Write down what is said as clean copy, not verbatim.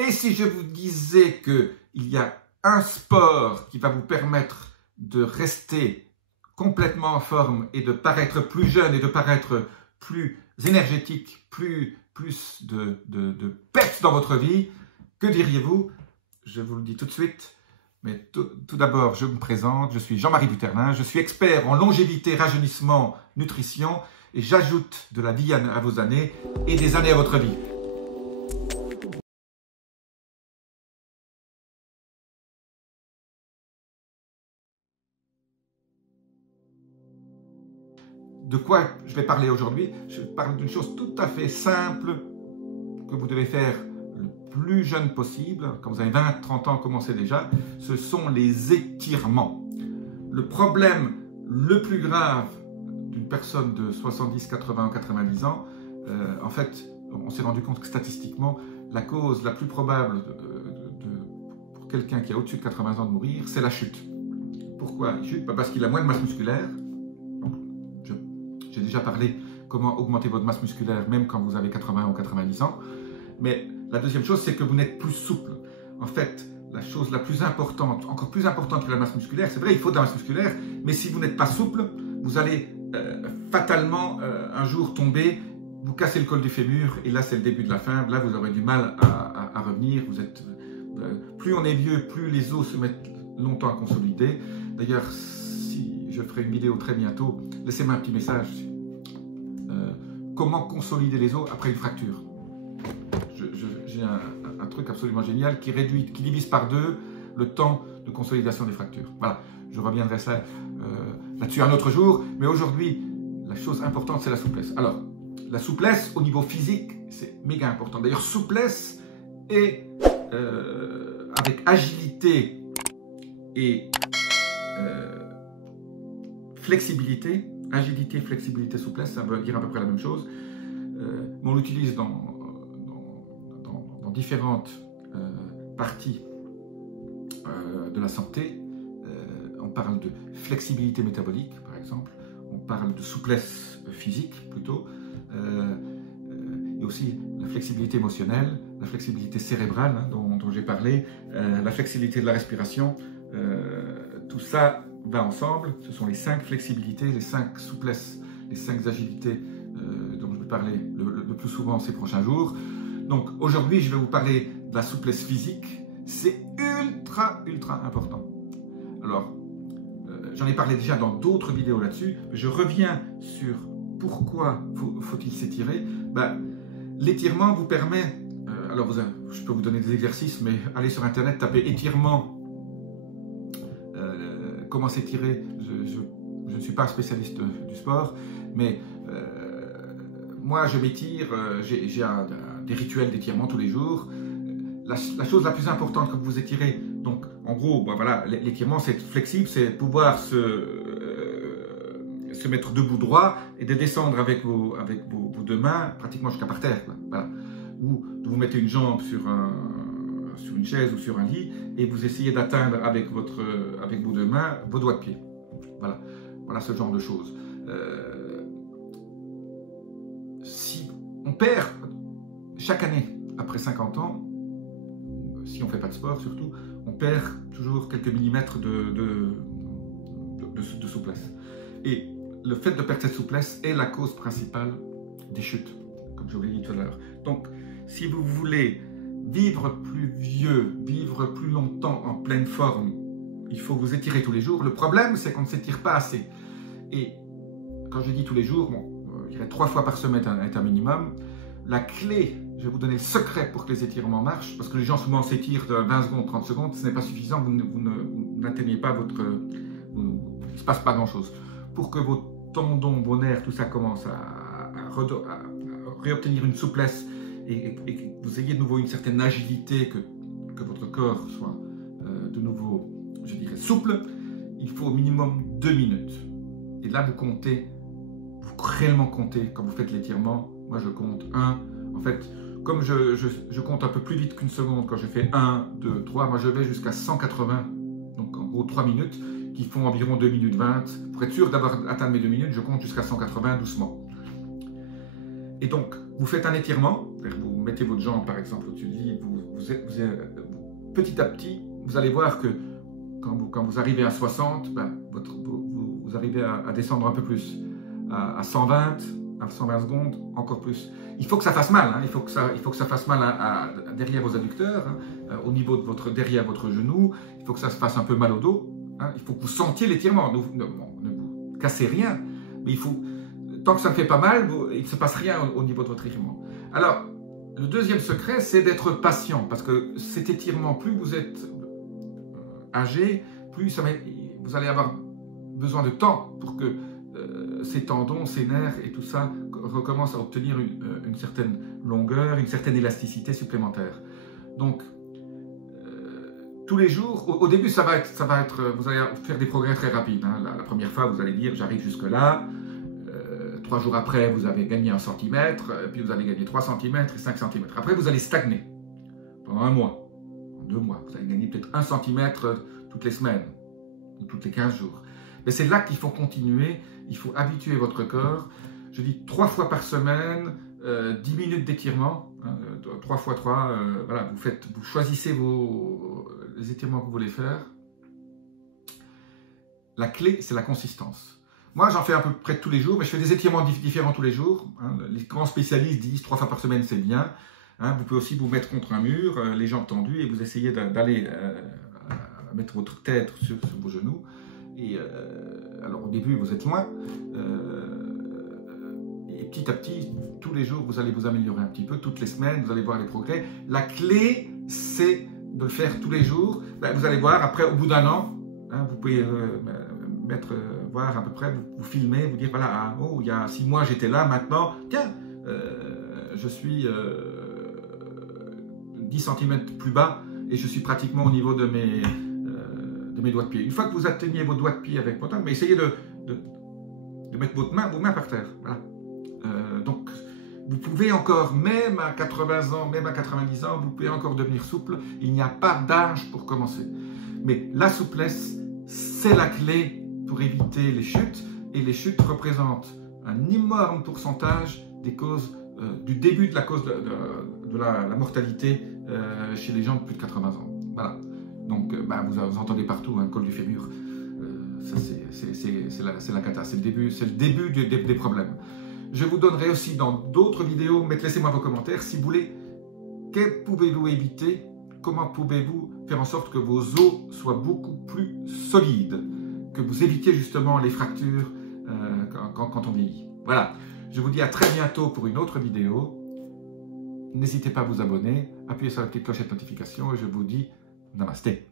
Et si je vous disais qu'il y a un sport qui va vous permettre de rester complètement en forme et de paraître plus jeune et de paraître plus énergétique, plus de peps dans votre vie, que diriez-vous? Je vous le dis tout de suite, mais tout d'abord, je me présente, je suis Jean-Marie Buterlin, je suis expert en longévité, rajeunissement, nutrition, et j'ajoute de la vie à vos années et des années à votre vie. De quoi je vais parler aujourd'hui? Je parle d'une chose tout à fait simple que vous devez faire le plus jeune possible. Quand vous avez 20, 30 ans, commencez déjà. Ce sont les étirements. Le problème le plus grave d'une personne de 70, 80 ou 90 ans, en fait, on s'est rendu compte que statistiquement, la cause la plus probable pour quelqu'un qui a au-dessus de 80 ans de mourir, c'est la chute. Pourquoi il chute? Parce qu'il a moins de masse musculaire. J'ai déjà parlé comment augmenter votre masse musculaire même quand vous avez 80 ou 90 ans. Mais la deuxième chose, c'est que vous n'êtes plus souple. En fait, la chose la plus importante, encore plus importante que la masse musculaire, c'est vrai, il faut de la masse musculaire, mais si vous n'êtes pas souple, vous allez fatalement un jour tomber, vous casser le col du fémur, et là c'est le début de la fin. Là vous aurez du mal à revenir. Plus on est vieux, plus les os se mettent longtemps à consolider. D'ailleurs, je ferai une vidéo très bientôt. Laissez-moi un petit message. Comment consolider les os après une fracture? J'ai un truc absolument génial qui divise par 2 le temps de consolidation des fractures. Voilà, je reviendrai là-dessus un autre jour. Mais aujourd'hui, la chose importante, c'est la souplesse. Alors, la souplesse au niveau physique, c'est méga important. D'ailleurs, souplesse et avec agilité et flexibilité, agilité, flexibilité, souplesse, ça veut dire à peu près la même chose. Mais on l'utilise dans différentes parties de la santé. On parle de flexibilité métabolique, par exemple. On parle de souplesse physique, plutôt. Et aussi la flexibilité émotionnelle, la flexibilité cérébrale, hein, dont j'ai parlé, la flexibilité de la respiration. Tout ça va ensemble. Ce sont les 5 flexibilités, les 5 souplesses, les 5 agilités dont je vais parler le plus souvent ces prochains jours. Donc aujourd'hui, je vais vous parler de la souplesse physique. C'est ultra important. Alors, j'en ai parlé déjà dans d'autres vidéos là-dessus. Je reviens sur pourquoi faut-il s'étirer. L'étirement vous permet... alors, je peux vous donner des exercices, mais allez sur Internet, tapez étirement. Comment s'étirer? Je ne suis pas un spécialiste du sport, mais moi je m'étire, j'ai des rituels d'étirement tous les jours. La chose la plus importante quand vous étirez, donc en gros, voilà, l'étirement c'est être flexible, c'est pouvoir se mettre debout droit et de descendre avec vos 2 mains pratiquement jusqu'à par terre, quoi. Voilà. Ou de vous mettez une jambe sur une chaise ou sur un lit et vous essayez d'atteindre avec vos 2 mains vos doigts de pied. Voilà ce genre de choses. Si on perd chaque année, après 50 ans, si on ne fait pas de sport surtout, on perd toujours quelques millimètres de souplesse. Et le fait de perdre cette souplesse est la cause principale des chutes, comme je vous l'ai dit tout à l'heure. Donc, si vous voulez vivre plus vieux, vivre plus longtemps en pleine forme, il faut vous étirer tous les jours. Le problème, c'est qu'on ne s'étire pas assez. Et quand je dis tous les jours, je dirais 3 fois par semaine est un minimum. La clé, je vais vous donner le secret pour que les étirements marchent, parce que les gens souvent s'étirent de 20 secondes, 30 secondes, ce n'est pas suffisant, vous n'atteignez pas il ne se passe pas grand-chose. Pour que vos tendons, vos nerfs, tout ça commence à réobtenir une souplesse et que vous ayez de nouveau une certaine agilité, que votre corps soit de nouveau, je dirais, souple, il faut au minimum 2 minutes. Et là, vous réellement comptez quand vous faites l'étirement. Moi, je compte 1. En fait, comme je compte un peu plus vite qu'une seconde, quand je fais 1, 2, 3, moi je vais jusqu'à 180, donc en gros 3 minutes, qui font environ 2 minutes 20. Pour être sûr d'avoir atteint mes 2 minutes, je compte jusqu'à 180 doucement. Et donc, vous faites un étirement, vous mettez votre jambe par exemple au-dessus du lit, vous petit à petit, vous allez voir que quand vous arrivez à 60, ben, vous arrivez à descendre un peu plus, à 120, à 120 secondes, encore plus. Il faut que ça fasse mal, hein, il faut que ça fasse mal derrière vos adducteurs, hein, au niveau de derrière votre genou, il faut que ça se fasse un peu mal au dos, hein, il faut que vous sentiez l'étirement, ne vous cassez rien, mais tant que ça ne fait pas mal, il ne se passe rien au niveau de votre étirement. Alors, le deuxième secret, c'est d'être patient, parce que cet étirement, plus vous êtes âgé, plus vous allez avoir besoin de temps pour que ces tendons, ces nerfs et tout ça recommencent à obtenir une certaine longueur, une certaine élasticité supplémentaire. Donc, tous les jours, au début, vous allez faire des progrès très rapides. Hein. La première fois, vous allez dire, j'arrive jusque là. 3 jours après, vous avez gagné 1 centimètre, puis vous allez gagner 3 cm et 5 cm. Après, vous allez stagner pendant 1 mois, 2 mois. Vous allez gagner peut-être 1 cm toutes les semaines ou toutes les 15 jours. Mais c'est là qu'il faut continuer, il faut habituer votre corps. Je dis 3 fois par semaine, 10 minutes d'étirement, hein, 3 x 3, voilà, vous choisissez les étirements que vous voulez faire. La clé, c'est la consistance. Moi, j'en fais à peu près tous les jours, mais je fais des étirements différents tous les jours. Hein. Les grands spécialistes disent 3 fois par semaine, c'est bien. Hein. Vous pouvez aussi vous mettre contre un mur, les jambes tendues, et vous essayez d'aller mettre votre tête sur vos genoux. Et alors, au début, vous êtes loin. Et petit à petit, tous les jours, vous allez vous améliorer un petit peu. Toutes les semaines, vous allez voir les progrès. La clé, c'est de le faire tous les jours. Ben, vous allez voir, après, au bout d'1 an, hein, vous pouvez voir à peu près, vous filmer, vous dire, voilà, oh, il y a 6 mois, j'étais là, maintenant, tiens, je suis 10 cm plus bas et je suis pratiquement au niveau de mes doigts de pied. Une fois que vous atteignez vos doigts de pied avec votre main, mais essayez de mettre vos mains par terre. Voilà. Donc, vous pouvez encore, même à 80 ans, même à 90 ans, vous pouvez encore devenir souple. Il n'y a pas d'âge pour commencer. Mais la souplesse, c'est la clé pour éviter les chutes. Et les chutes représentent un énorme pourcentage des causes, du début de la cause de la mortalité chez les gens de plus de 80 ans. Voilà. Donc, vous entendez partout un col du fémur. Ça, c'est la cata. C'est le début des problèmes. Je vous donnerai aussi dans d'autres vidéos, mais laissez-moi vos commentaires si vous voulez. Que pouvez-vous éviter? Comment pouvez-vous faire en sorte que vos os soient beaucoup plus solides? Que vous évitiez justement les fractures quand on vieillit. Voilà. Je vous dis à très bientôt pour une autre vidéo. N'hésitez pas à vous abonner, appuyez sur la petite clochette de notification et je vous dis namasté.